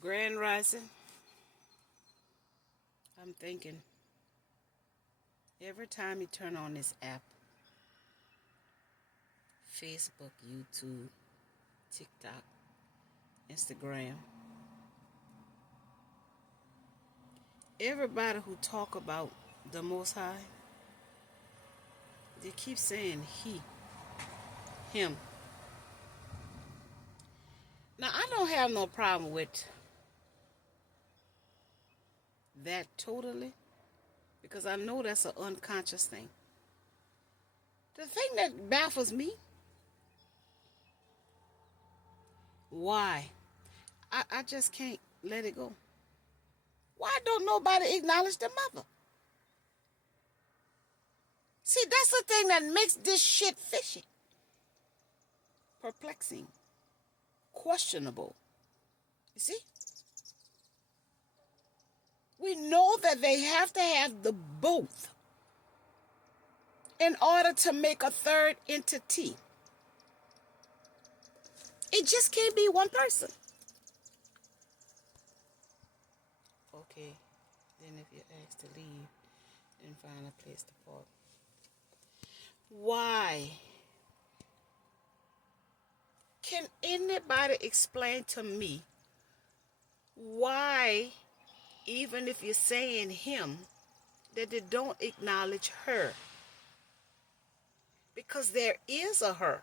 Grand Rising, I'm thinking every time you turn on this app, Facebook, YouTube, TikTok, Instagram, everybody who talk about the Most High, they keep saying he, him. Now, I don't have no problem with that totally, because I know that's an unconscious thing. The thing that baffles me, why? I just can't let it go. Why don't nobody acknowledge the mother? See, that's the thing that makes this shit fishy, perplexing, questionable. You see? We know that they have to have the both in order to make a third entity. It just can't be one person. Okay, then if you're asked to leave, then find a place to park. Why? Can anybody explain to me why, even if you're saying him, that they don't acknowledge her? Because there is a her.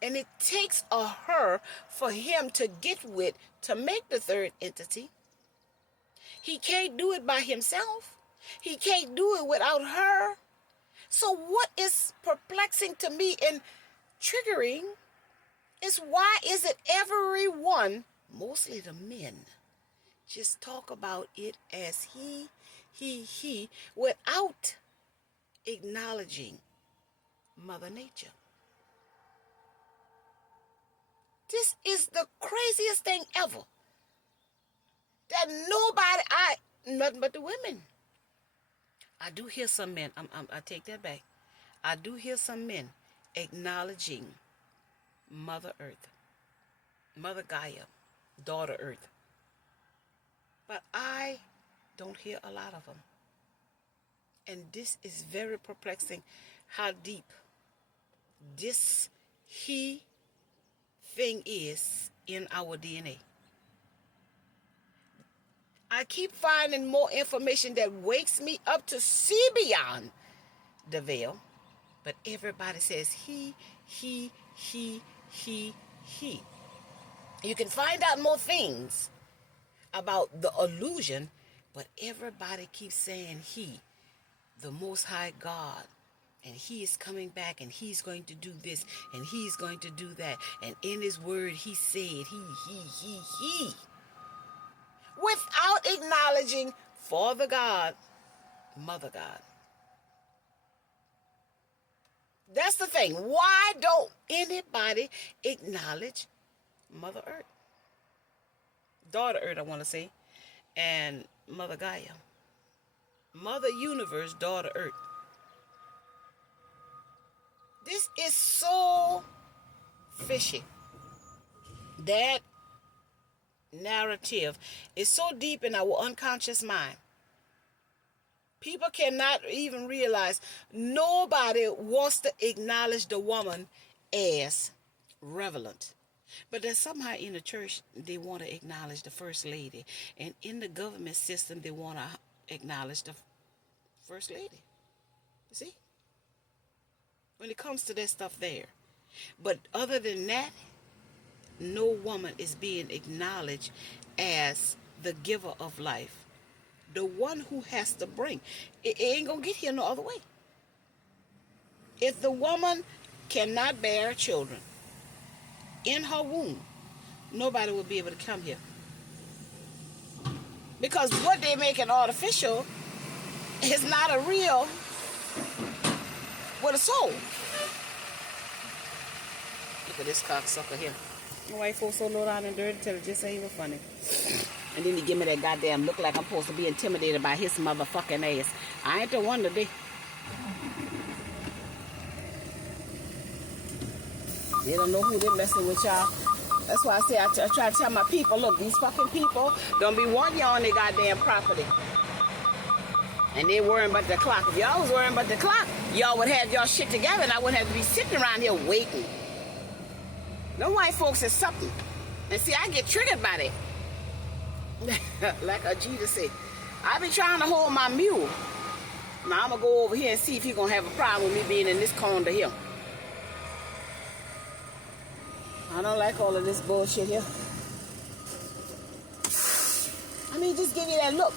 And it takes a her for him to get with to make the third entity. He can't do it by himself. He can't do it without her. So what is perplexing to me and triggering is why is it everyone, mostly the men, just talk about it as he, without acknowledging Mother Nature. This is the craziest thing ever. That nobody, nothing but the women. I do hear some men, I take that back. I do hear some men acknowledging Mother Earth, Mother Gaia, Daughter Earth. But I don't hear a lot of them. And this is very perplexing how deep this he thing is in our DNA. I keep finding more information that wakes me up to see beyond the veil. But everybody says he. You can find out more things about the illusion, but everybody keeps saying he, the Most High God. And he is coming back and he's going to do this and he's going to do that. And in his word, he said he. Without acknowledging Father God, Mother God. That's the thing. Why don't anybody acknowledge Mother Earth? Daughter Earth, I want to say. And Mother Gaia. Mother Universe, Daughter Earth. This is so fishy. That narrative is so deep in our unconscious mind. People cannot even realize nobody wants to acknowledge the woman as relevant. But then somehow in the church, they want to acknowledge the first lady. And in the government system, they want to acknowledge the first lady. You see? When it comes to that stuff there. But other than that, no woman is being acknowledged as the giver of life. The one who has to bring. It ain't going to get here no other way. If the woman cannot bear children in her womb, nobody will be able to come here. Because what they make an artificial is not a real with a soul. Look at this cocksucker here. My white folks so low down and dirty till it just ain't even funny. And then he give me that goddamn look like I'm supposed to be intimidated by his motherfucking ass. I ain't the one today. They don't know who they're messing with, y'all. That's why I say I try to tell my people, look, these fucking people don't be wanting you on their goddamn property. And they worrying about the clock. If y'all was worrying about the clock, y'all would have y'all shit together and I wouldn't have to be sitting around here waiting. No white folks is something. And see, I get triggered by that. Like Ajita said, I be trying to hold my mule. Now I'm going to go over here and see if he's going to have a problem with me being in this corner here. I don't like all of this bullshit here. I mean, just give you that look.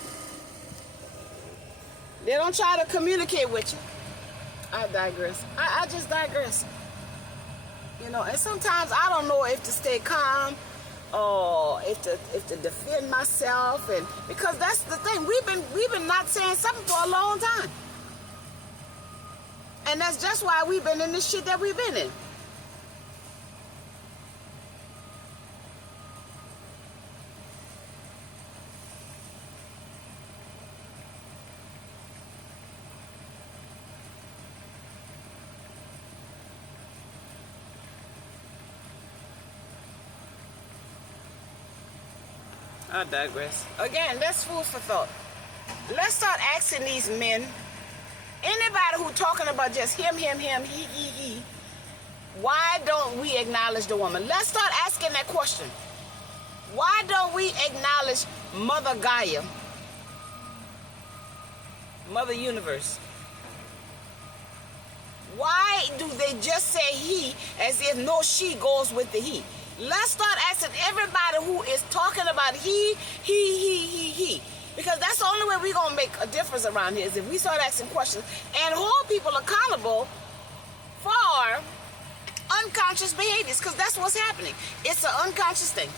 They don't try to communicate with you. I digress. I just digress. You know, and sometimes I don't know if to stay calm or if to defend myself, and because that's the thing, we've been not saying something for a long time, and that's just why we've been in this shit that we've been in. I digress. Again, that's food for thought. Let's start asking these men, anybody who talking about just him, he, why don't we acknowledge the woman? Let's start asking that question. Why don't we acknowledge Mother Gaia, Mother Universe? Why do they just say he as if no she goes with the he? Let's start asking everybody who is talking about he. Because that's the only way we're going to make a difference around here, is if we start asking questions and hold people accountable for unconscious behaviors, because that's what's happening. It's an unconscious thing.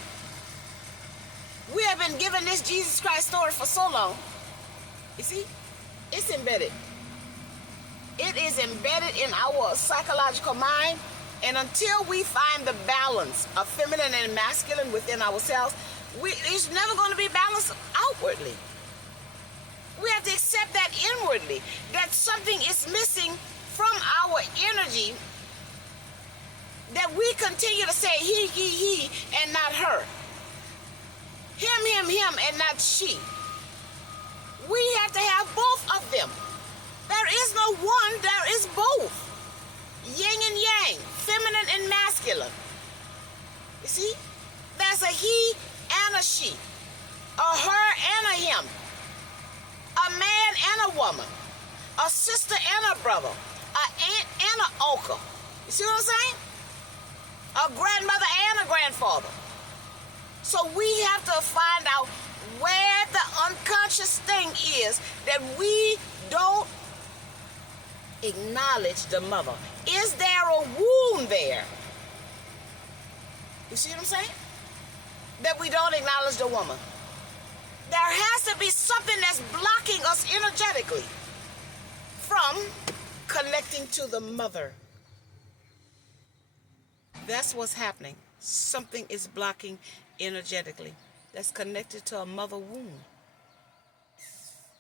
We have been given this Jesus Christ story for so long. You see? It's embedded. It is embedded in our psychological mind. And until we find the balance of feminine and masculine within ourselves, it's never going to be balanced outwardly. We have to accept that inwardly, that something is missing from our energy, that we continue to say he, and not her. Him, and not she. We have to have both of them. There is no one, there is both. Yin and yang, feminine and masculine. You see? There's a he and a she, a her and a him, a man and a woman, a sister and a brother, an aunt and an uncle. You see what I'm saying? A grandmother and a grandfather. So we have to find out where the unconscious thing is that we don't acknowledge the mother. Is there a wound there? You see what I'm saying? That we don't acknowledge the woman. There has to be something that's blocking us energetically from connecting to the mother. That's what's happening. Something is blocking energetically. That's connected to a mother wound.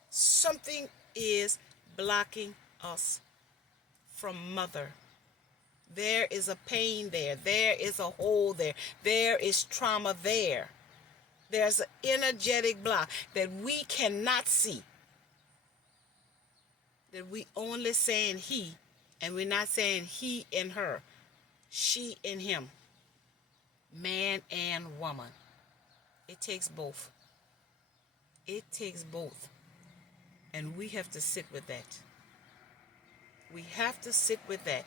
Something is blocking us from mother. There is a pain there. There is a hole there. There is trauma there. There's an energetic block that we cannot see. That we only saying he, and we're not saying he and her, she and him, man and woman. It takes both. It takes both. And we have to sit with that. We have to sit with that.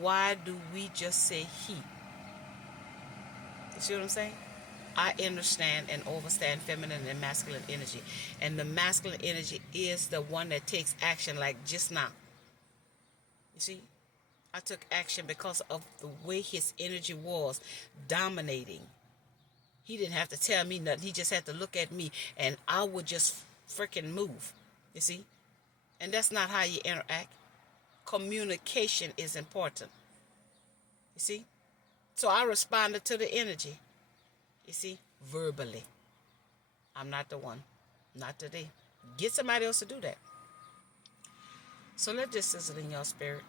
Why do we just say he? You see what I'm saying? I understand and understand feminine and masculine energy. And the masculine energy is the one that takes action, like just now. You see? I took action because of the way his energy was dominating. He didn't have to tell me nothing. He just had to look at me and I would just freaking move. You see? And that's not how you interact. Communication is important. You see? So I responded to the energy. You see? Verbally. I'm not the one. Not today. Get somebody else to do that. So let this sizzle in your spirit.